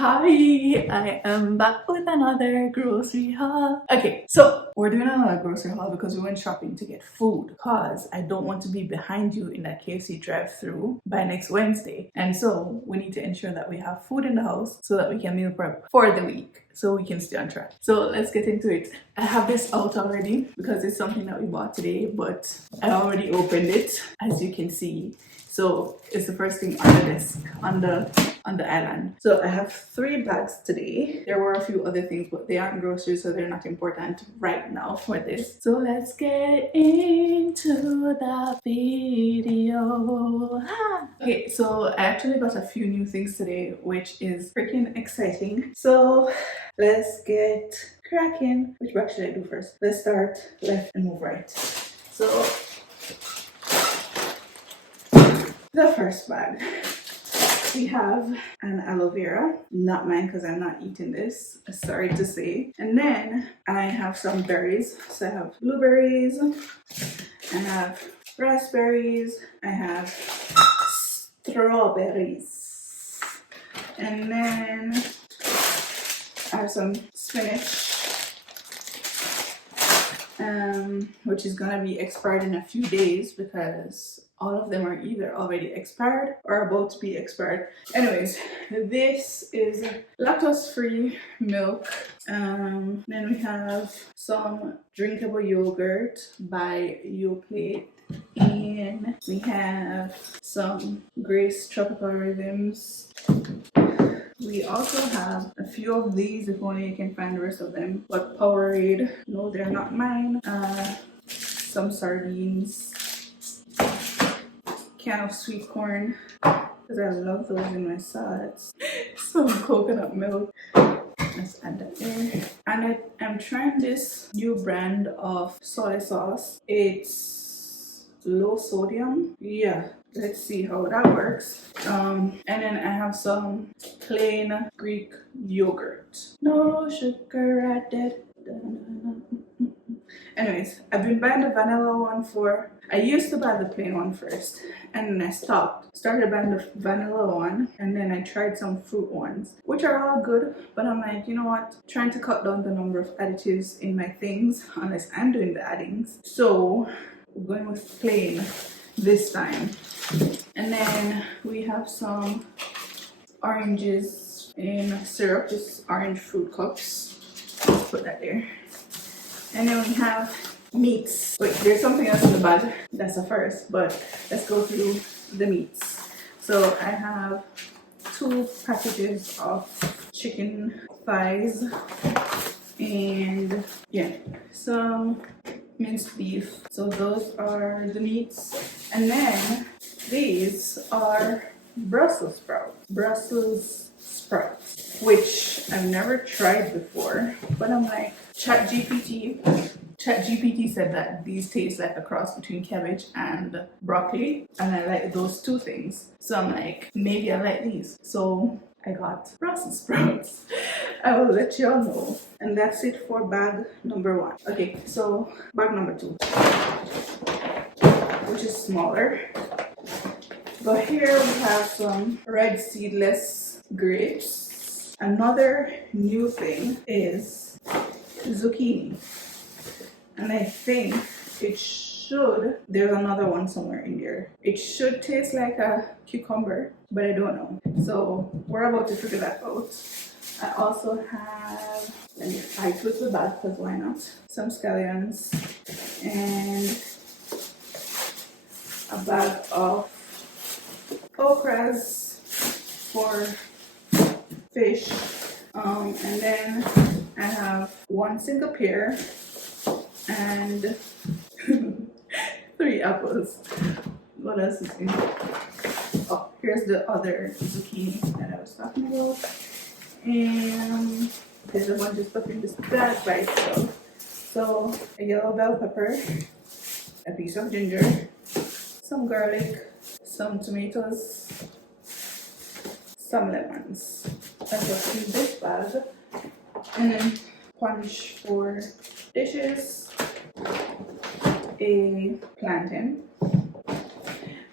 Hi, I am back with another grocery haul. Okay, so we're doing another grocery haul because we went shopping to get food because I don't want to be behind you in that KFC drive-through by next Wednesday. And so we need to ensure that we have food in the house so that we can meal prep for the week so we can stay on track. So let's get into it. I have this out already because it's something that we bought today, but I already opened it, as you can see. So it's the first thing on the desk on the island. So I have 3 bags today. There were a few other things, but they aren't groceries, so they're not important right now for this. So let's get into the video. Okay, so I actually got a few new things today, which is freaking exciting. So let's get cracking. Which bag should I do first? Let's start left and move right. So the first bag, we have an aloe vera, not mine because I'm not eating this, sorry to say. And then I have some berries. So I have blueberries, I have raspberries, I have strawberries, and then I have some spinach, which is gonna be expired in a few days because all of them are either already expired or about to be expired. Anyways, this is lactose-free milk. Then we have some drinkable yogurt by Yoplait. And we have some Grace Tropical Rhythms. We also have a few of these, if only you can find the rest of them. But Powerade, no, they're not mine. Some sardines, can of sweet corn, because I love those in my salads. Some coconut milk. Let's add that there. And I'm trying this new brand of soy sauce. It's low sodium. Yeah, let's see how that works. And then I have some plain Greek yogurt. No sugar added. Anyways, I've been buying the vanilla one I used to buy the plain one first, and then I stopped. Started buying the vanilla one, and then I tried some fruit ones, which are all good, but I'm like, you know what? Trying to cut down the number of additives in my things, unless I'm doing the addings. So, we're going with plain this time. And then we have some oranges in syrup, just orange fruit cups. Let's put that there. And then we have meats. Wait, there's something else in the bag. That's a first, but let's go through the meats. So I have 2 packages of chicken thighs and yeah, some minced beef. So those are the meats. And then these are Brussels sprouts, which I've never tried before, but I'm like, ChatGPT said that these taste like a cross between cabbage and broccoli, and I like those 2 things. So I'm like, maybe I like these. So I got Brussels sprouts. I will let you all know. And that's it for bag number 1. Okay, so bag number 2, which is smaller. But here we have some red seedless grapes. Another new thing is zucchini. And I think there's another one somewhere in there. It should taste like a cucumber, but I don't know. So we're about to figure that out. I also have, let me fight with the bag because why not? Some scallions and a bag of okras for fish. And then I have 1 single pear and 3 apples. What else is in here? Oh, here's the other zucchini that I was talking about. And there's a bunch of stuff in this bag by itself. So a yellow bell pepper, a piece of ginger, some garlic, some tomatoes, some lemons. That's what's in this bag. And then punch for dishes, a plantain,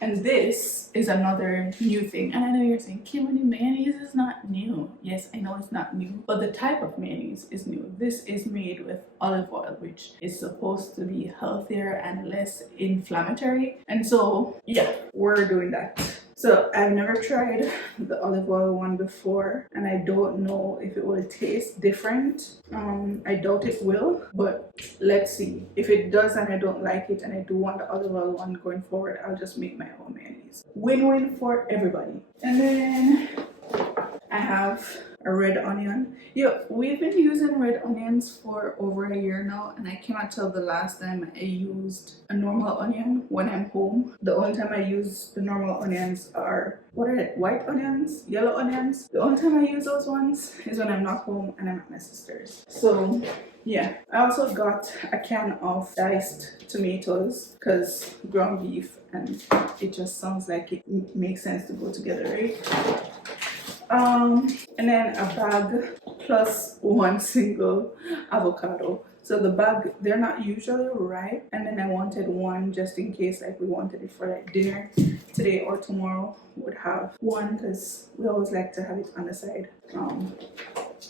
And this is another new thing. And I know you're saying, Kimberly, mayonnaise is not new. Yes, I know it's not new, but the type of mayonnaise is new. This is made with olive oil, which is supposed to be healthier and less inflammatory. And so, yeah, we're doing that. So I've never tried the olive oil one before, and I don't know if it will taste different. I doubt it will, but let's see. If it does and I don't like it and I do want the olive oil one going forward, I'll just make my own mayonnaise. Win-win for everybody. And then I have a red onion. Yeah, we've been using red onions for over a year now, and I cannot tell the last time I used a normal onion when I'm home. The only time I use the normal onions are, what are it, white onions, yellow onions. The only time I use those ones is when I'm not home and I'm at my sister's. So yeah, I also got a can of diced tomatoes because ground beef, and it just sounds like it makes sense to go together, right? And then a bag plus one single avocado. So the bag, they're not usually ripe, and then I wanted one just in case, like we wanted it for like dinner today or tomorrow. Would have one because we always like to have it on the side.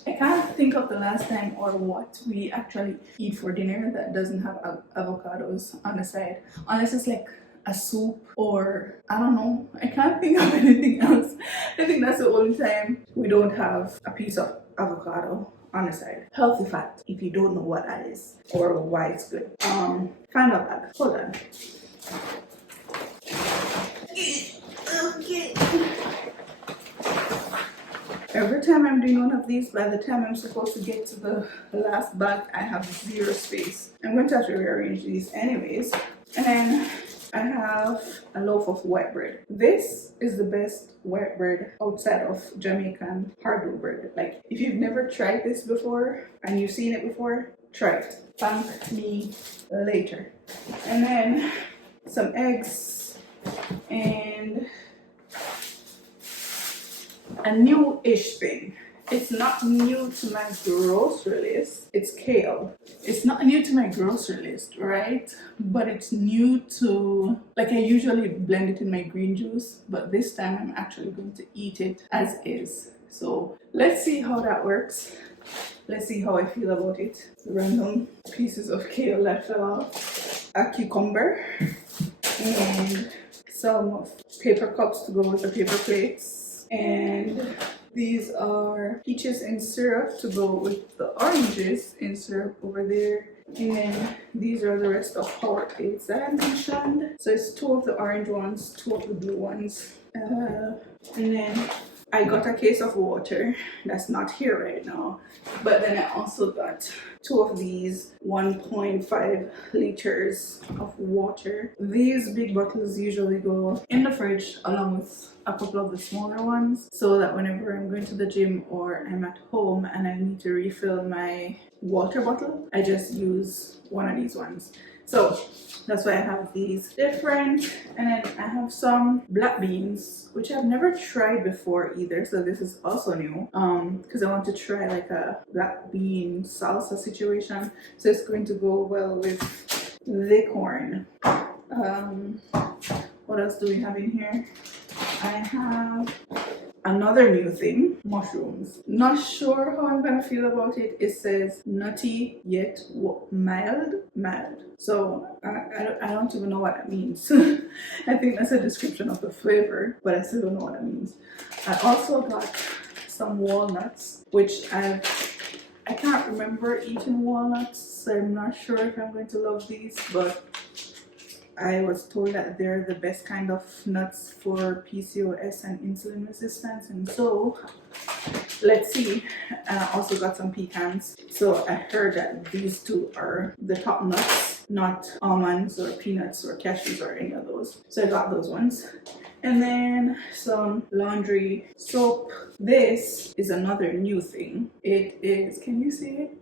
I can't think of the last time or what we actually eat for dinner that doesn't have avocados on the side, unless it's like a soup or I don't know. I can't think of anything else. I think that's the only time we don't have a piece of avocado on the side. Healthy fat, if you don't know what that is or why it's good. Find a bag. Hold on. Okay. Every time I'm doing one of these, by the time I'm supposed to get to the last bag, I have zero space. I'm going to have to rearrange these anyways. And then I have a loaf of white bread. This is the best white bread outside of Jamaican hard-dough bread. Like, if you've never tried this before and you've seen it before, try it. Thank me later. And then some eggs and a new-ish thing. It's not new to my grocery list. It's kale. It's not new to my grocery list, right? But it's new to, like, I usually blend it in my green juice, but this time I'm actually going to eat it as is. So let's see how that works. Let's see how I feel about it. Random pieces of kale that fell off. A cucumber and some paper cups to go with the paper plates. And these are peaches in syrup to go with the oranges in syrup over there. And these are the rest of our plates that I mentioned. So it's 2 of the orange ones, 2 of the blue ones. And then I got a case of water that's not here right now. But then I also got 2 of these 1.5 liters of water. These big bottles usually go in the fridge along with a couple of the smaller ones, so that whenever I'm going to the gym or I'm at home and I need to refill my water bottle, I just use one of these ones. So that's why I have these different. And then I have some black beans, which I've never tried before either, so this is also new, because I want to try like a black bean salsa situation. So it's going to go well with the corn. What else do we have in here? I have another new thing, mushrooms. Not sure how I'm gonna feel about it. It says nutty yet mild. So I don't even know what that means. I think that's a description of the flavor, but I still don't know what that means. I also got some walnuts, which I can't remember eating walnuts, so I'm not sure if I'm going to love these, but I was told that they're the best kind of nuts for PCOS and insulin resistance, and so let's see. I also got some pecans. So I heard that these 2 are the top nuts, not almonds or peanuts or cashews or any of those. So I got those ones. And then some laundry soap. This is another new thing. It is, can you see it?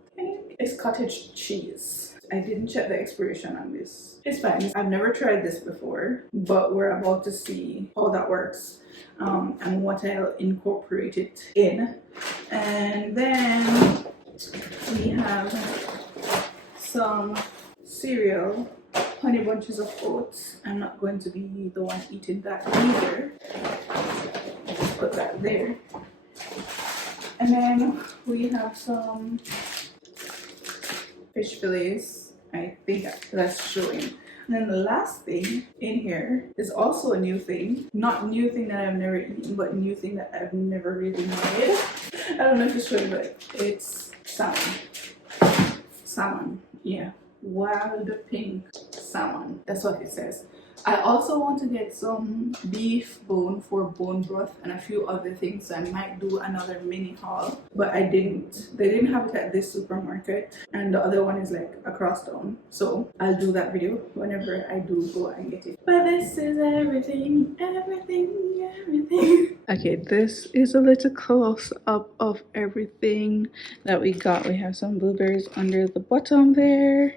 It's cottage cheese. I didn't check the expiration on this. It's fine. I've never tried this before, but we're about to see how that works and what I'll incorporate it in. And then we have some cereal, Honey bunches of oats. I'm not going to be the one eating that either. Just put that there. And then we have some fish fillets. I think that's showing. And then the last thing in here is also a new thing. Not new thing that I've never eaten, but new thing that I've never really made. I don't know if it's showing, but it's salmon. Salmon, yeah. Wild pink salmon. That's what it says. I also want to get some beef bone for bone broth and a few other things, so I might do another mini haul, but I didn't. They didn't have it at this supermarket, and the other one is like across town, so I'll do that video whenever I do go and get it. But this is everything. Okay, this is a little close up of everything that we got. We have some blueberries under the bottom there.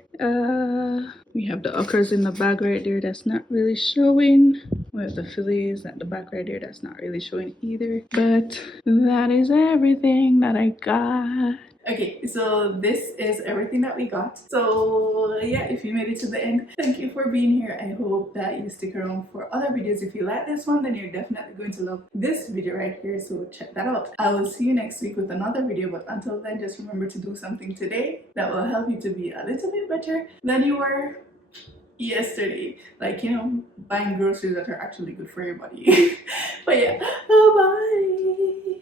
We have the okras in the bag right there, that's not really showing. We have the fillets at the back right there, that's not really showing either. But that is everything that I got. Okay, so this is everything that we got. So yeah, if you made it to the end, thank you for being here. I hope that you stick around for other videos. If you like this one, then you're definitely going to love this video right here, so check that out. I will see you next week with another video, but until then, just remember to do something today that will help you to be a little bit better than you were yesterday. Like, you know, buying groceries that are actually good for your body. But yeah, bye.